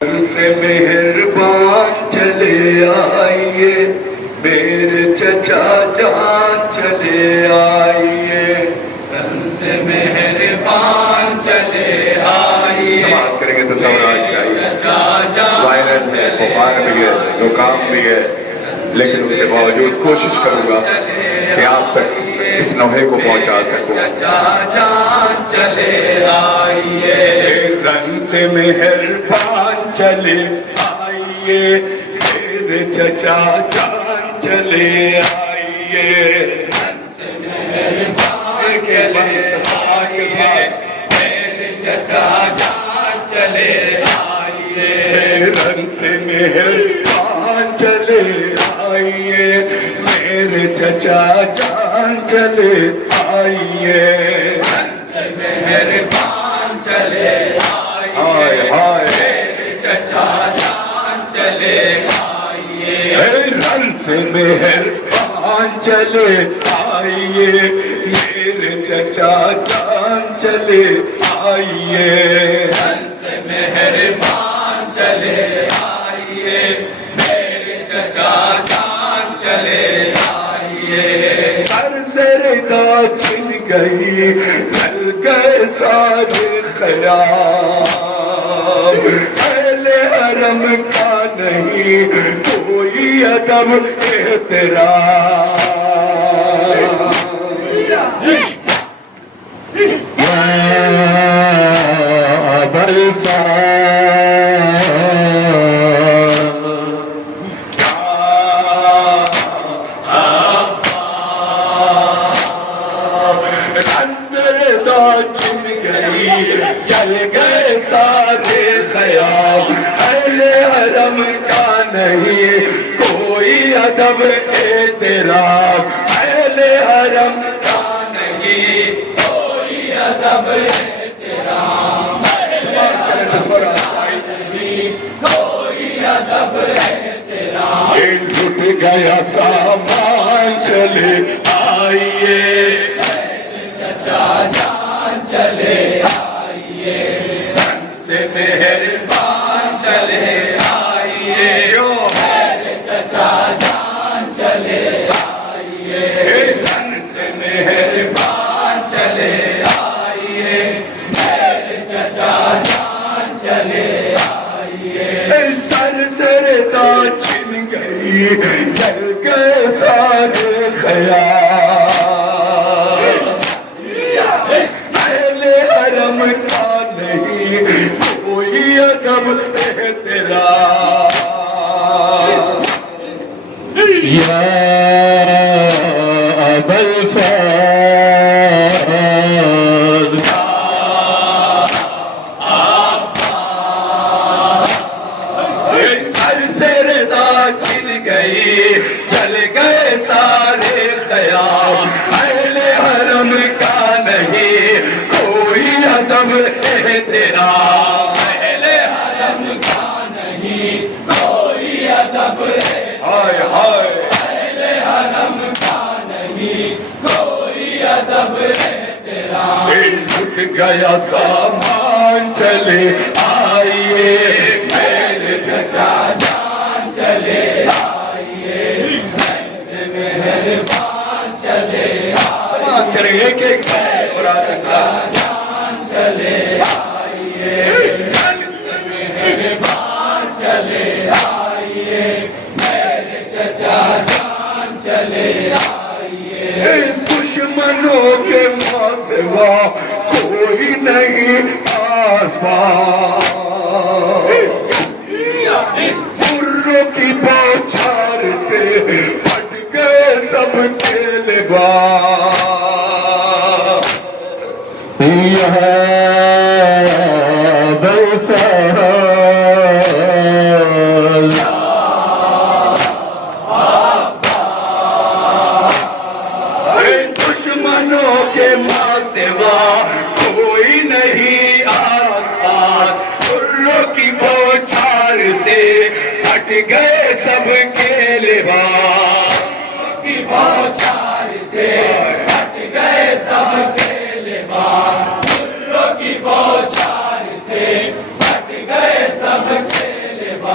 سے مہربان چلے آئیے میرے چچا جان چلے آئیے رن سے مہربان چلے آئیے سماعت کریں گے تو سمراج چاہیے وائرل ہے بخار بھی ہے زکام بھی ہے لیکن اس کے باوجود کوشش کروں گا کہ آپ تک اس نوحے کو پہنچا سکوں چچا جان چلے آئیے رن سے مہربان چلے آئیے میرے چچا جان چلے آئیے رن سے مہربان چلے آئیے میرے چچا جان چلے آئیے رن سے مہربان چلے آئیے میرے چچا جان چلے آئیے رن سے مہربان چلے ہائے ہائے میرے چچا جان چلے آئیے رن سے مہربان چلے آئیے میرے چچا جان چلے آئیے رن سے مہربان چلے آئیے میرے چچا جان چلے آئیے سر سے ردا چھن گئی چل گئے سارے خیام اہل حرم کا نہیں کوئی ادب احترام یا ابا چھن گئی چل گئے سارے خیام اہل حرم کا نہیں کوئی ادب احترام اہل حرم کا نہیں کوئی ادب احترام کوئی ادب احترام ٹوٹ گیا سامان چلے آئیے چچا جان چلے آئیے رن سے مہربان چلے آئیے میرے چچا جان چلے آئیے رن سے مہربان چلے آئیے میرے چچا جان چلے آئیے سر سردا چھن گئی چل گئے سارے خیال اہل حرم کا نہیں کوئی ادب احترام یا ابا الفاظ سر سے ردا چھن گئی چل گئے سارے خیام اہل حرم کا نہیں کوئی ادب احترام اہل حرم کا نہیں کوئی ادب ہائے ہائے اہل حرم کا نہیں کوئی ادب احترام ٹوٹ گیا سامان چلے آئیے میرے چچا جان چلے آئیے رن سے مہربان چلے سماعت کریں ایک ایک جان چلے آئیے رن سے مہربان چلے آئیے میرے چچا جان چلے آئیے دشمنوں کے ماں سوا کوئی نہیں آسمان بروں کی بوچھار سے پھٹ گئے سب کے لباس یا ابا الفاظ دشمنوں کے ماں سوا کوئی نہیں آس پاس بروں کی بوچھار سے ہٹ گئے سب کے لباس کی بوچھار سے ہٹ گئے سب کے لباس کی بوچھار سے ہٹ گئے سب کے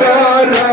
12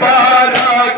12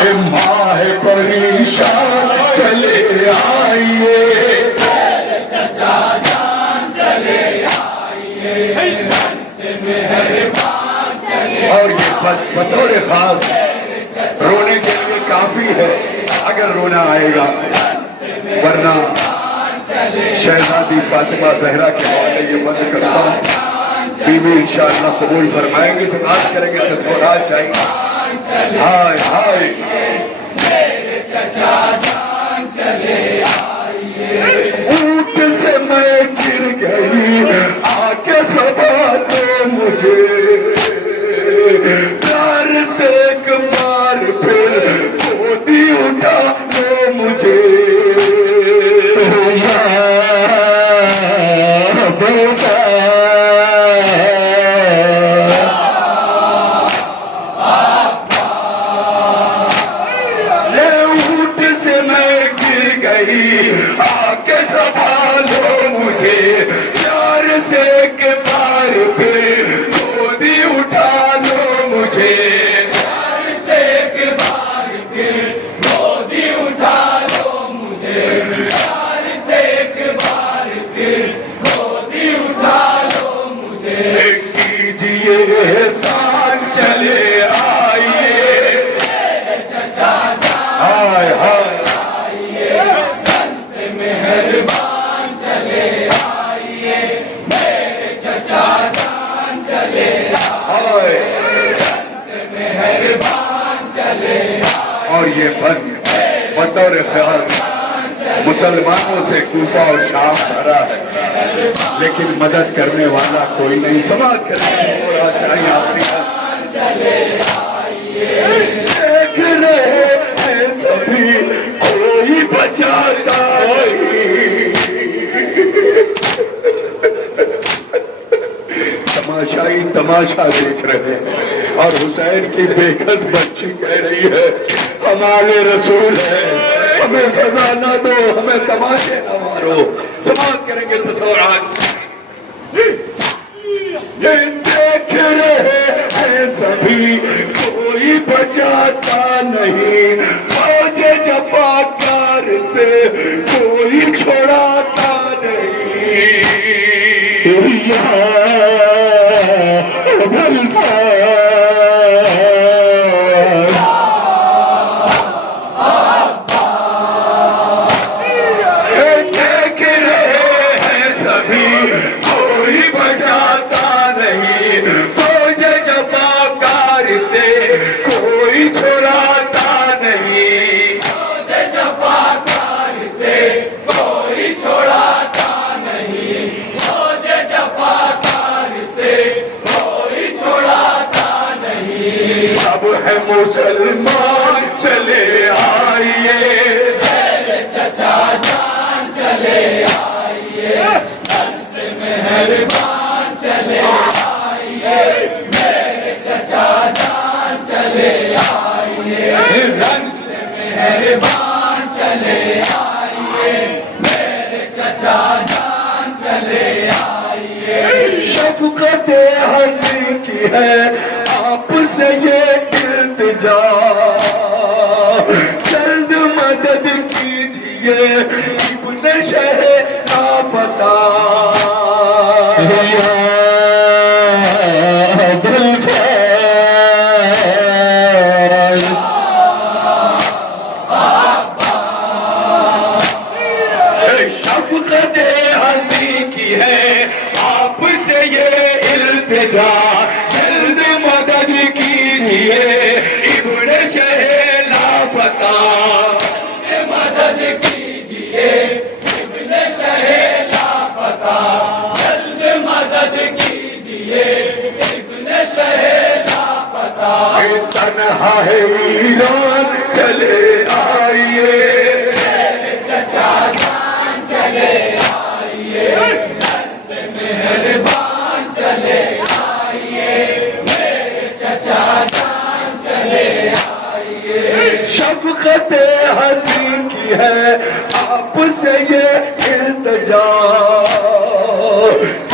اے ماہ پریشان چلے آئیے میرے چچا جان چلے آئیے من سے مہربان چلے اور یہ بطور خاص رونے کے لیے کافی ہے اگر رونا آئے گا، ورنہ شہزادی فاطمہ زہرا کے حوالے یہ بند کرتا ہوں. بیوی انشاءاللہ قبول فرمائیں گے، سماعت کریں گے، تصورات چاہیے. ہائے ہائے میرے چچا جان چلے آئیے اونٹ سے میں گر گئی آ کے سنبھالو مجھے، پیار سے ایک بار پھر گودی اٹھا لو مجھے. یا بیٹا اونٹ سے میں گر گئی آ کے سنبھالو مجھے، پیار سے ایک بار پھر گودی اٹھا لو مجھے. پیار سے ایک بار پھر گودی اٹھا لو مجھے پیار سے ایک بار پھر گودی اٹھا لو مجھے کیجئے احسان چلے آئیے میرے چچا جان ہائے ہائے آئیے من سے مہربان چلے آئیے میرے چچا جان چلے ہائے. مہربان چلے اور یہ بند بطور خاص مسلمانوں سے کوفہ اور شام بھرا ہے، لیکن مدد کرنے والا کوئی نہیں. سماعت کرنے کی سورا چاہیے آپ نے. دیکھ رہے ہیں سبھی کوئی بچاتا نہیں، تماشائی تماشا دیکھ رہے ہیں. اور حسین کی بےکس بچی کہہ رہی ہے ہمارے رسول ہے، ہمیں سزا نہ دو، ہمیں تماشے نہ مارو. سماعت کریں گے تصورات. یہ دیکھ رہے ہیں سبھی کوئی بچاتا نہیں، فوج جفاکار سے کوئی چھڑاتا نہیں. یا دیکھ رہے ہیں سبھی کوئی بچاتا نہیں، فوج جفاکار سے کوئی چھڑاتا نہیں. جفاکار سے کوئی چھوڑاتا نہیں جفاکار سے کوئی چھوڑاتا نہیں سب ہے مسلمان چلے آئیے میرے چچا جان چلے آئیے من سے مہربان چلے آئیے میرے چچا جان چلے آئیے من سے مہربان چلے آئیے میرے چچا جان چلے آئیے شفقت حضر کی ہے آپ سے یہ التجا، جلد مدد کیجئے ابن شہ لافتہ. یا بالفعل شفقت حضر کی ہے آپ سے یہ التجا، جلد مدد کیجئے ابن شہ لافتہ. مدد کیجئے ابن شہ لافتہ جلد مدد کیجئے ابن شہ لافتہ تنہا ہے ایران چلے آئیے میرے چچا جان چلے آئیے من سے مہربان چلے آئیے میرے چچا جان چلے آئیے شفقت حضر کی ہے آپ سے یہ التجا،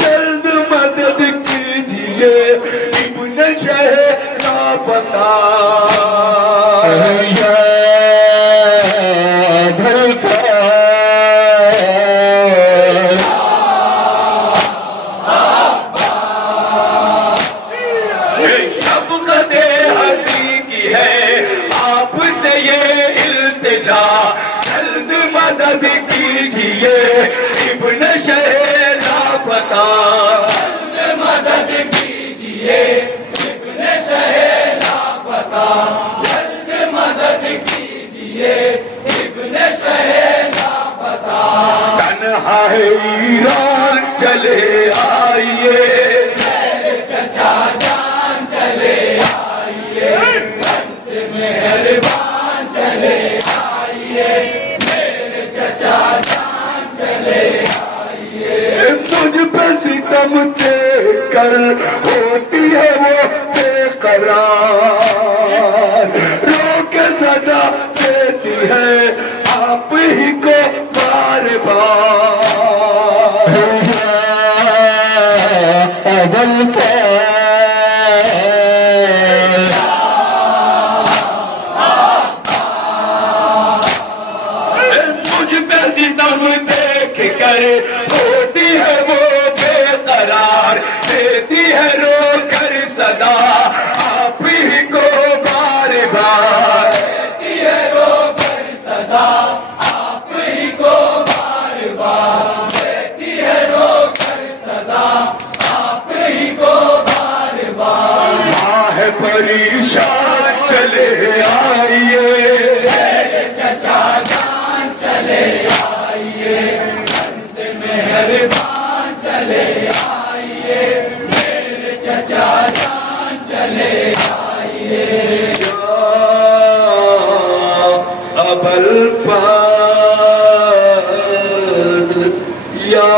جلد مدد کیجئے ابن شہ لافتہ. یا سے یہ التجا جلد مدد کیجئے ابن شہ لاپتہ جلد مدد کیجئے ابن شہ لاپتہ جلد مدد کیجئے ابن شہ لاپتہ تنہا ہے ایران چلے آئیے میرے چچا جان چلے آئیے کنس مہربان چلے آئیے میرے چچا جان چلے آئیے تجھ پہ ستم دیکھ کر ہوتی ہے وہ بے قرار رو کے صدا دیتی ہے آپ ہی کو بار بار مجھ پہ ستم دیکھ کر ہوتی ہے وہ بے قرار دیتی ہے رو کر صدا آپ ہی کو بار بار دیتی ہے رو کر صدا آپ ہی کو بار بار دیتی ہے رو کر صدا آپ ہی کو بار بار ماہ پریشان چلے آئیے میرے چچا جان چلے آئیے کنس مہربان چلے آئیے میرے چچا جان چلے آئیے ابل پاس یا